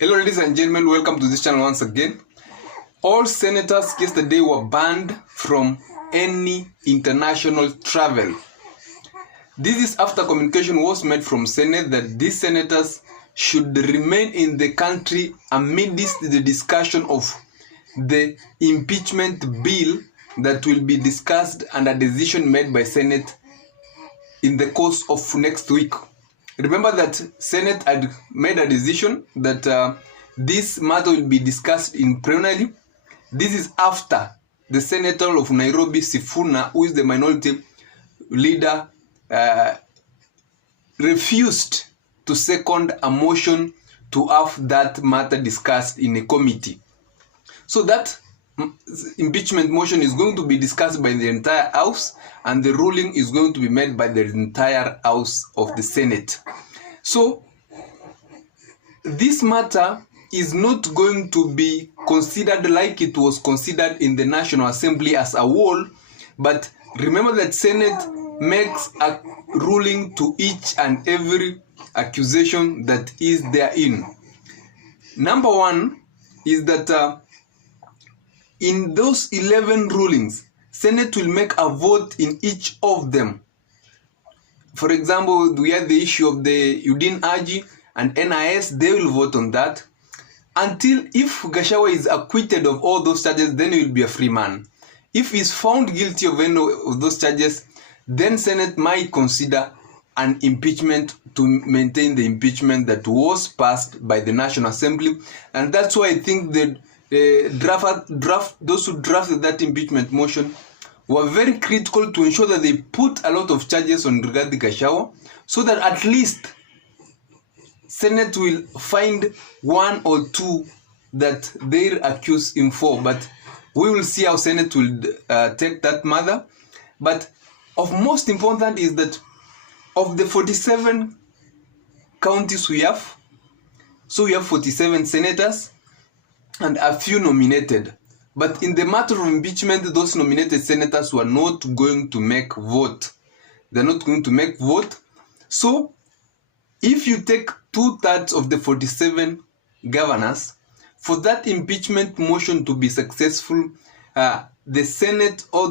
Hello ladies and gentlemen, welcome to this channel once again. All senators yesterday were banned from any international travel. This is after communication was made from Senate that these senators should remain in the country amidst the discussion of the impeachment bill that will be discussed and a decision made by Senate in the course of next week. Remember that Senate had made a decision that this matter will be discussed in plenary. This is after the senator of Nairobi, Sifuna, who is the minority leader, refused to second a motion to have that matter discussed in a committee. So that impeachment motion is going to be discussed by the entire House, and the ruling is going to be made by the entire House of the Senate. So this matter is not going to be considered like it was considered in the National Assembly as a whole, but remember that Senate makes a ruling to each and every accusation that is therein. Number one is that in those 11 rulings, Senate will make a vote in each of them. For example, we had the issue of the Udin Aji and NIS, they will vote on that. Until if Gachagua is acquitted of all those charges, then he will be a free man. If he is found guilty of any of those charges, then Senate might consider an impeachment to maintain the impeachment that was passed by the National Assembly. And that's why I think that those who drafted that impeachment motion were very critical to ensure that they put a lot of charges on Rigathi Gachagua, so that at least Senate will find one or two that they accuse him for. But we will see how Senate will take that matter. But of most important is that of the 47 counties we have, so we have 47 senators and a few nominated. But in the matter of impeachment, those nominated senators were not going to make vote. They're not going to make vote. So if you take 2/3 of the 47 governors, for that impeachment motion to be successful, the Senate or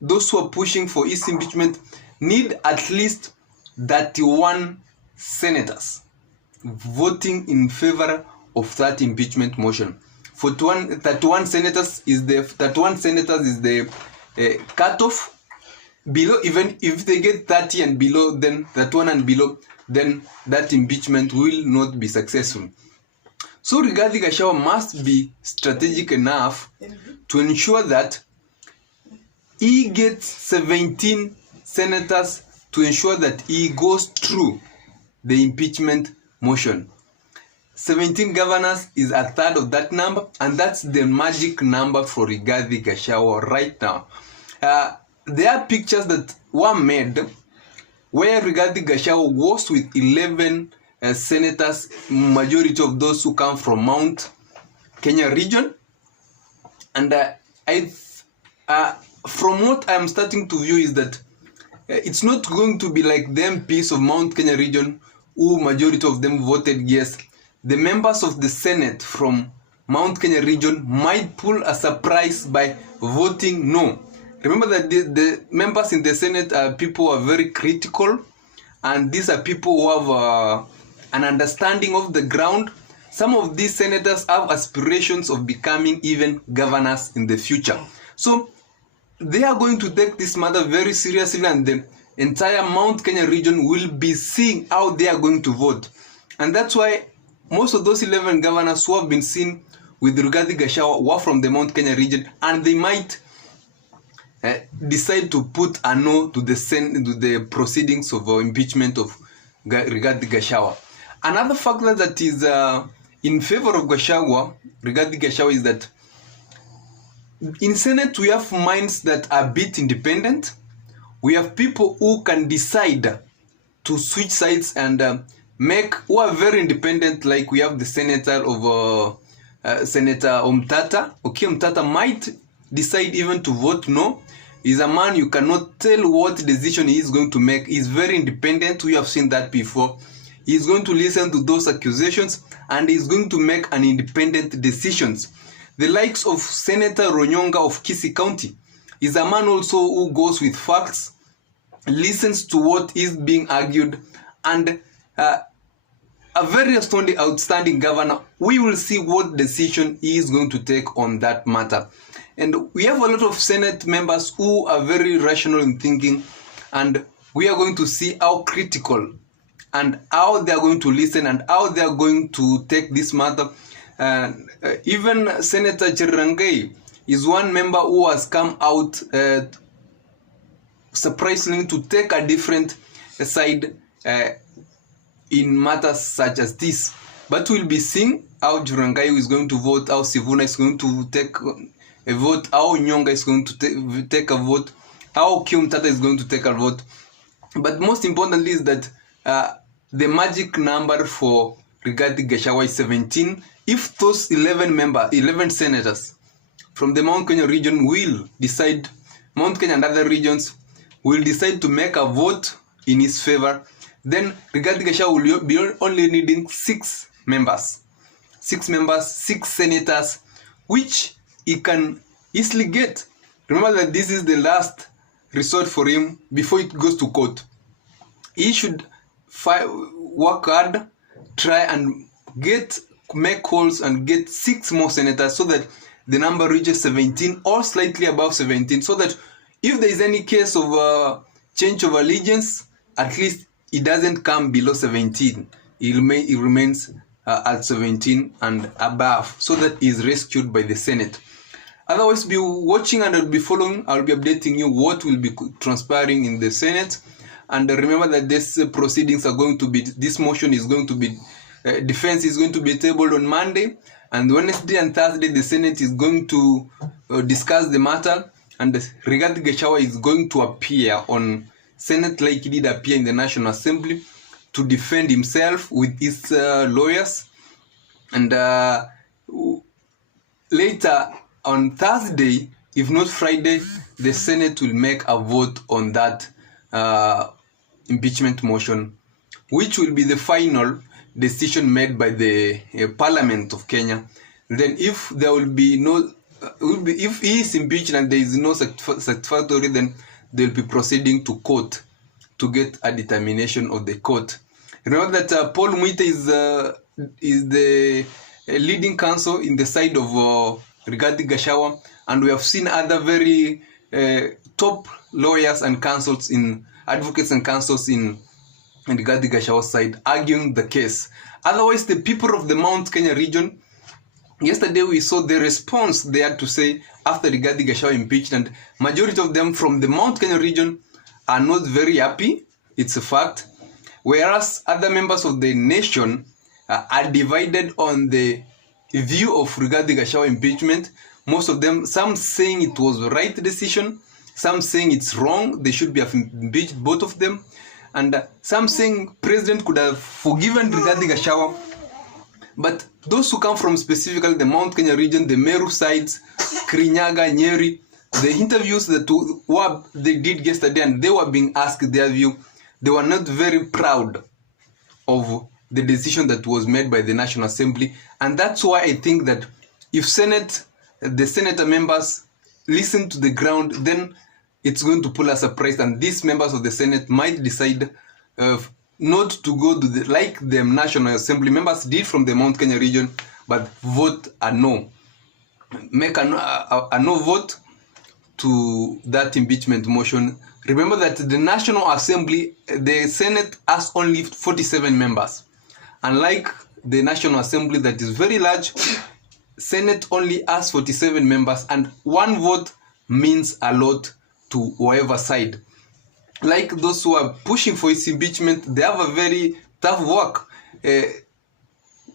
those who are pushing for its impeachment need at least 31 senators voting in favor of that impeachment motion. 31 senators is the cutoff. Below, even if they get 30 and below, then 31 and below, then that impeachment will not be successful. So Rigathi Gachagua must be strategic enough to ensure that he gets 17 senators to ensure that he goes through the impeachment motion. 17 governors is a third of that number, and that's the magic number for Rigathi Gachagua right now. There are pictures that were made where Rigathi Gachagua was with 11 senators, majority of those who come from Mount Kenya region. And from what I'm starting to view is that it's not going to be like the MPs of Mount Kenya region who majority of them voted yes. The members of the Senate from Mount Kenya region might pull a surprise by voting no. Remember that the members in the Senate are people who are very critical, and these are people who have an understanding of the ground. Some of these senators have aspirations of becoming even governors in the future. So they are going to take this matter very seriously, and the entire Mount Kenya region will be seeing how they are going to vote. And that's why most of those 11 governors who have been seen with Rigathi Gachagua were from the Mount Kenya region, and they might decide to put a no to the proceedings of impeachment of Rigathi Gachagua. Another factor that is in favor of Rigathi Gachagua is that in Senate we have minds that are a bit independent. We have people who can decide to switch sides and who are very independent, like we have the senator of Senator Omtata. Okay, Omtata might decide even to vote no. He's a man you cannot tell what decision he is going to make. He's very independent. We have seen that before. He is going to listen to those accusations and is going to make an independent decisions. The likes of Senator Ronyonga of Kisii County is a man also who goes with facts, listens to what is being argued, and a very outstanding governor. We will see what decision he is going to take on that matter. And we have a lot of Senate members who are very rational in thinking, and we are going to see how critical and how they are going to listen and how they are going to take this matter. Even Senator Cherangay is one member who has come out surprisingly to take a different side in matters such as this. But we'll be seeing how Cherangay is going to vote, how Sifuna is going to take a vote, how Nyonga is going to take a vote, how Kiumtata is going to take a vote. But most importantly is that the magic number for Rigathi Gachagua is 17. If those 11 senators from the Mount Kenya region will decide, Mount Kenya and other regions will decide to make a vote in his favor, then Rigathi Gachagua will be only needing 6 members. 6 members, 6 senators, which he can easily get. Remember that this is the last resort for him before it goes to court. He should work hard, try and make calls and get 6 more senators so that the number reaches 17 or slightly above 17, so that if there is any case of change of allegiance, at least it doesn't come below 17. It remains at 17 and above, so that he is rescued by the Senate. Otherwise, be watching and I'll be following. I'll be updating you what will be transpiring in the Senate. And remember that these proceedings are going to be, this motion is going to be, defense is going to be tabled on Monday. And Wednesday and Thursday, the Senate is going to discuss the matter. And Rigathi Gachagua is going to appear on Senate like he did appear in the National Assembly to defend himself with his lawyers. And later on Thursday, if not Friday, the Senate will make a vote on that impeachment motion, which will be the final decision made by the Parliament of Kenya. Then if there will be no, if he is impeached and there is no satisfactory, then they'll be proceeding to court to get a determination of the court. Remember that Paul Muite is the leading counsel in the side of Rigathi Gachagua, and we have seen other very top lawyers and counsels advocates and counsels in Rigathi Gachagua's side arguing the case. Otherwise, the people of the Mount Kenya region, yesterday we saw the response they had to say after Rigathi Gachagua impeached, and majority of them from the Mount Kenya region are not very happy. It's a fact. Whereas other members of the nation are divided on the view of Rigathi Gachagua impeachment. Most of them, some saying it was the right decision, some saying it's wrong, they should be impeached, both of them, and some saying president could have forgiven Rigathi Gachagua. But those who come from specifically the Mount Kenya region, the Meru sides, Kirinyaga, Nyeri, the interviews that they did yesterday and they were being asked their view, they were not very proud of the decision that was made by the National Assembly. And that's why I think that if the senator members listen to the ground, then it's going to pull a surprise, and these members of the Senate might decide not to go to like the National Assembly members did from the Mount Kenya region, but vote a no. Make a no vote to that impeachment motion. Remember that the National Assembly, the Senate has only 47 members. Unlike the National Assembly that is very large, Senate only has 47 members, and one vote means a lot to whoever side. Like those who are pushing for his impeachment, they have a very tough work.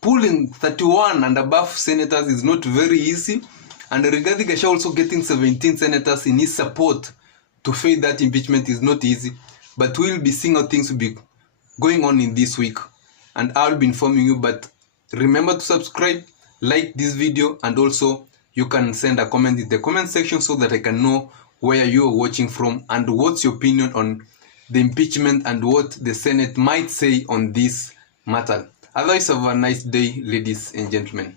Pulling 31 and above senators is not very easy, and Rigathi Gachagua also getting 17 senators in his support to fail that impeachment is not easy. But we'll be seeing how things will be going on in this week, and I'll be informing you. But remember to subscribe, like this video, and also you can send a comment in the comment section so that I can know where you are watching from and what's your opinion on the impeachment and what the Senate might say on this matter. Otherwise, have a nice day, ladies and gentlemen.